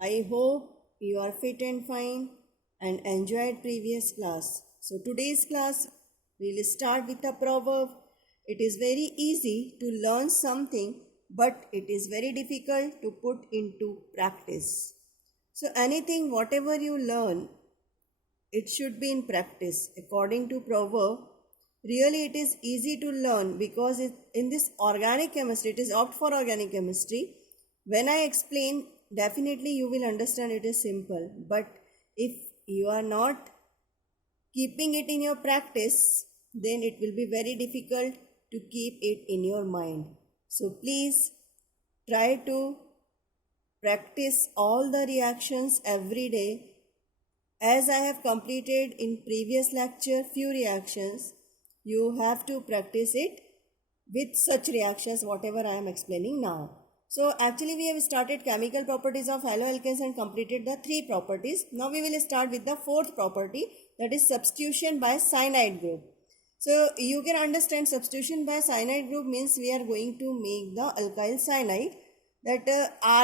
I hope you are fit and fine and enjoyed previous class. So today's class we will start with a proverb. It is very easy to learn something, but it is very difficult to put into practice. So anything whatever you learn, it should be in practice. According to proverb, really it is easy to learn because in this organic chemistry, it is opt for organic chemistry. When I explain, definitely you will understand it is simple. But if you are not keeping it in your practice, then it will be very difficult to keep it in your mind. So please try to practice all the reactions every day. As I have completed in previous lecture few reactions, you have to practice it with such reactions whatever I am explaining now. So actually we have started chemical properties of haloalkanes and completed the three properties. Now we will start with the fourth property, that is substitution by cyanide group. So you can understand substitution by cyanide group means we are going to make the alkyl cyanide, that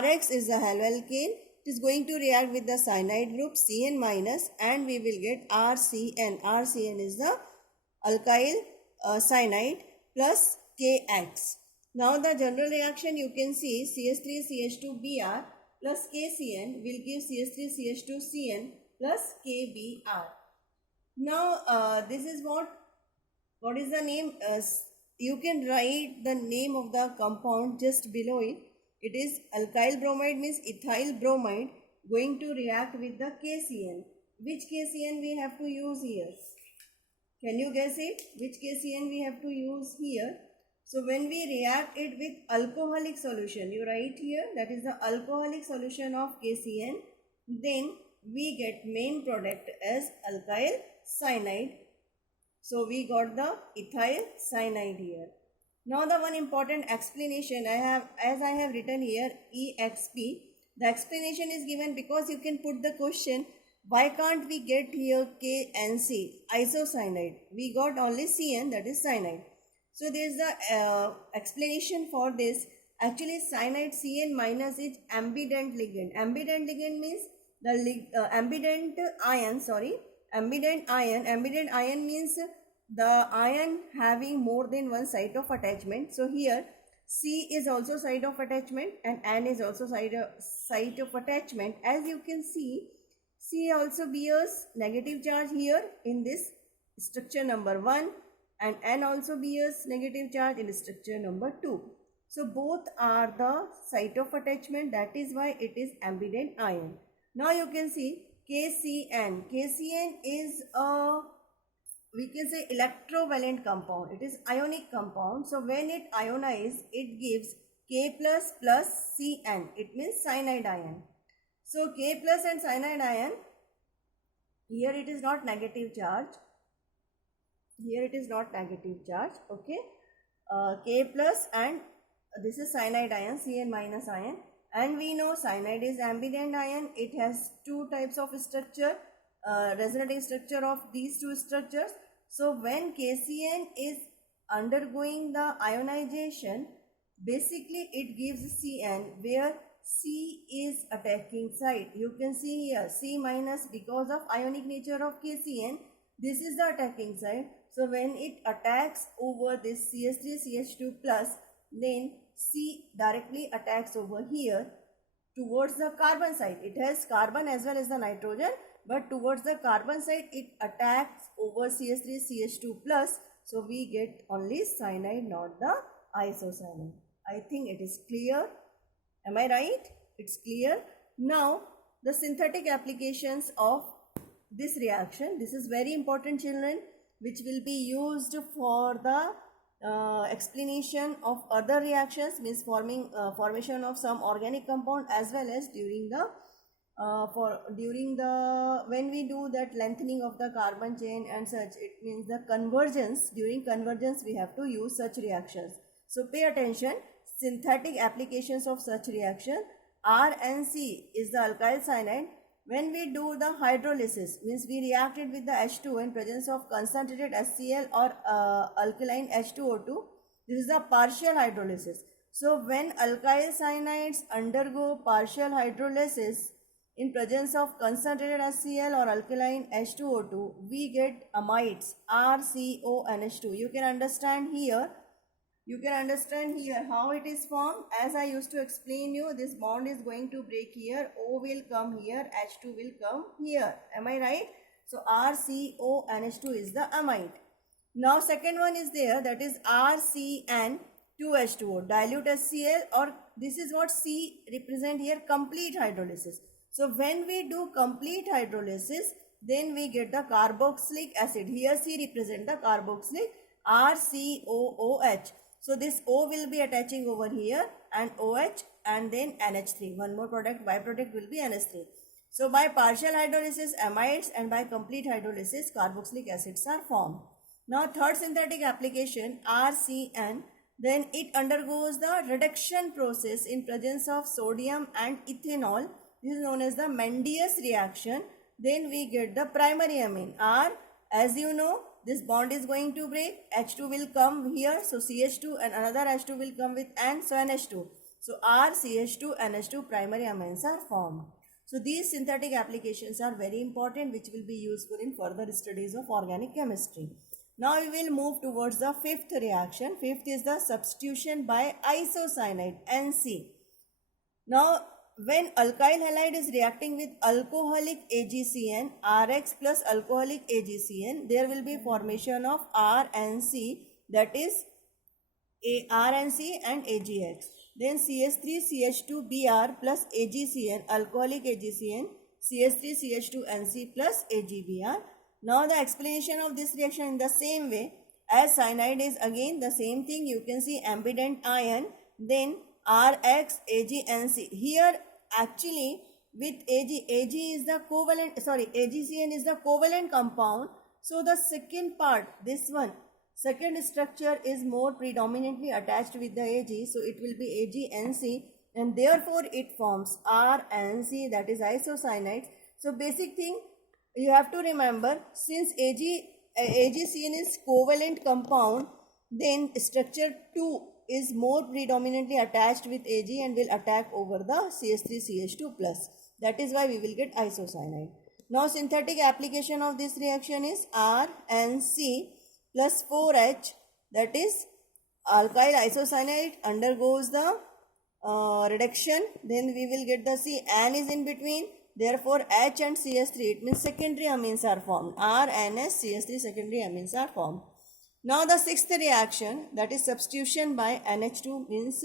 Rx is the haloalkane. It is going to react with the cyanide group Cn minus and we will get RCN. RCN is the alkyl cyanide plus KX. Now the general reaction you can see CH3CH2Br plus KCN will give CH3CH2Cn plus KBr. Now this is what is the name? You can write the name of the compound just below it. It is alkyl bromide means ethyl bromide going to react with the KCN. Which KCN we have to use here? Can you guess it? Which KCN we have to use here? So when we react it with alcoholic solution, you write here that is the alcoholic solution of KCN, then we get main product as alkyl cyanide. So we got the ethyl cyanide here. Now the one important explanation as I have written here EXP. The explanation is given because you can put the question, why can't we get here KNC, isocyanide? We got only CN, that is cyanide. So there is the explanation for this. Actually cyanide CN minus is ambident ligand. Ambident ligand means the ambident ion, ambident ion means the ion having more than one site of attachment. So here C is also site of attachment and N is also site of attachment. As you can see, C also bears negative charge here in this structure number 1 and N also bears negative charge in structure number 2. So both are the site of attachment, that is why it is ambident ion. Now you can see KCN. KCN is a, we can say, electrovalent compound. It is ionic compound. So when it ionizes, it gives K plus plus Cn. It means cyanide ion. So K plus and cyanide ion, here it is not negative charge. Here it is not negative charge. Okay. K plus and this is cyanide ion, Cn minus ion. And we know cyanide is ambident ion. It has two types of structure, resonating structure of these two structures. So when KCN is undergoing the ionization, basically it gives Cn where C is attacking site. You can see here C minus because of ionic nature of KCN. This is the attacking site. So when it attacks over this CH3CH2 plus, then C directly attacks over here towards the carbon side. It has carbon as well as the nitrogen, but towards the carbon side it attacks over CH3CH2 plus. So we get only cyanide, not the isocyanide. I think it is clear. Am I right? It's clear. Now the synthetic applications of this reaction. This is very important, children, which will be used for the explanation of other reactions, means formation of some organic compound, as well as during the when we do that lengthening of the carbon chain and such. It means the convergence. During convergence we have to use such reactions. So pay attention. Synthetic applications of such reaction. RNC is the alkyl cyanide. When we do the hydrolysis, means we reacted with the H2 in presence of concentrated HCl or alkaline H2O2. This is the partial hydrolysis. So when alkyl cyanides undergo partial hydrolysis, in presence of concentrated HCl or alkaline H2O2, we get amides RCONH2. You can understand here how it is formed. As I used to explain you, this bond is going to break here, O will come here, H2 will come here. Am I right? So RCONH2 is the amide. Now second one is there, that is RCN2H2O, dilute HCl, or this is what C represent here, complete hydrolysis. So when we do complete hydrolysis, then we get the carboxylic acid. Here C represent the carboxylic, RCOOH. So this O will be attaching over here and OH and then NH3. One more product, byproduct will be NH3. So by partial hydrolysis amides and by complete hydrolysis carboxylic acids are formed. Now third synthetic application RCN, then it undergoes the reduction process in presence of sodium and ethanol. This is known as the Mendius reaction. Then we get the primary amine R. As you know, this bond is going to break, H2 will come here, so CH2 and another H2 will come with N, so NH2. So R, CH2, NH2 primary amines are formed. So these synthetic applications are very important, which will be useful in further studies of organic chemistry. Now we will move towards the fifth reaction. Fifth is the substitution by isocyanide, NC. Now when alkyl halide is reacting with alcoholic AgCN, Rx plus alcoholic AgCN, there will be formation of RNC, that is RNC and AgX. Then CH3CH2Br plus AgCN, alcoholic AgCN, CH3CH2NC plus AgBr. Now the explanation of this reaction in the same way as cyanide is again the same thing. You can see ambident ion, then Rx AgNC. Here actually with Ag is the covalent, AgCN is the covalent compound. So the second part, this one, second structure is more predominantly attached with the Ag. So it will be AgNC and therefore it forms RNC, that is isocyanide. So basic thing you have to remember, since AgCN is covalent compound, then structure 2 is more predominantly attached with Ag and will attack over the CH3CH2 plus. That is why we will get isocyanide. Now synthetic application of this reaction is RNC plus 4H, that is alkyl isocyanide undergoes the reduction, then we will get the C. N is in between, therefore H and CH3, it means secondary amines are formed. RNS CH3 secondary amines are formed. Now the sixth reaction, that is substitution by NH2, means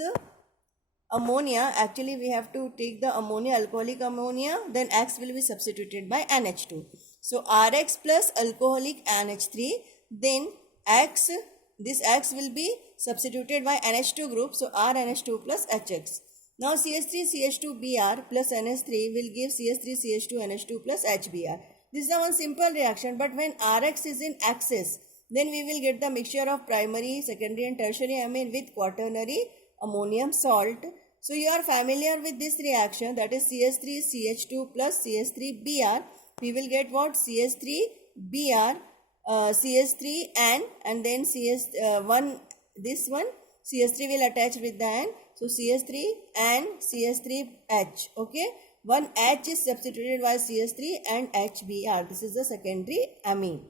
ammonia. Actually we have to take the ammonia, alcoholic ammonia, then X will be substituted by NH2. So Rx plus alcoholic NH3, then X, this X will be substituted by NH2 group, so RNH2 plus HX. Now CH3CH2Br plus NH3 will give CH3CH2NH2 plus HBr. This is a one simple reaction, but when Rx is in excess, then we will get the mixture of primary, secondary and tertiary amine with quaternary ammonium salt. So you are familiar with this reaction, that is CH3CH2 plus CH3Br. We will get what? CH3Br, CH3N and then this one CH3 will attach with the N. So CH3 and CH3H. Okay. One H is substituted by CH3 and HBr. This is the secondary amine.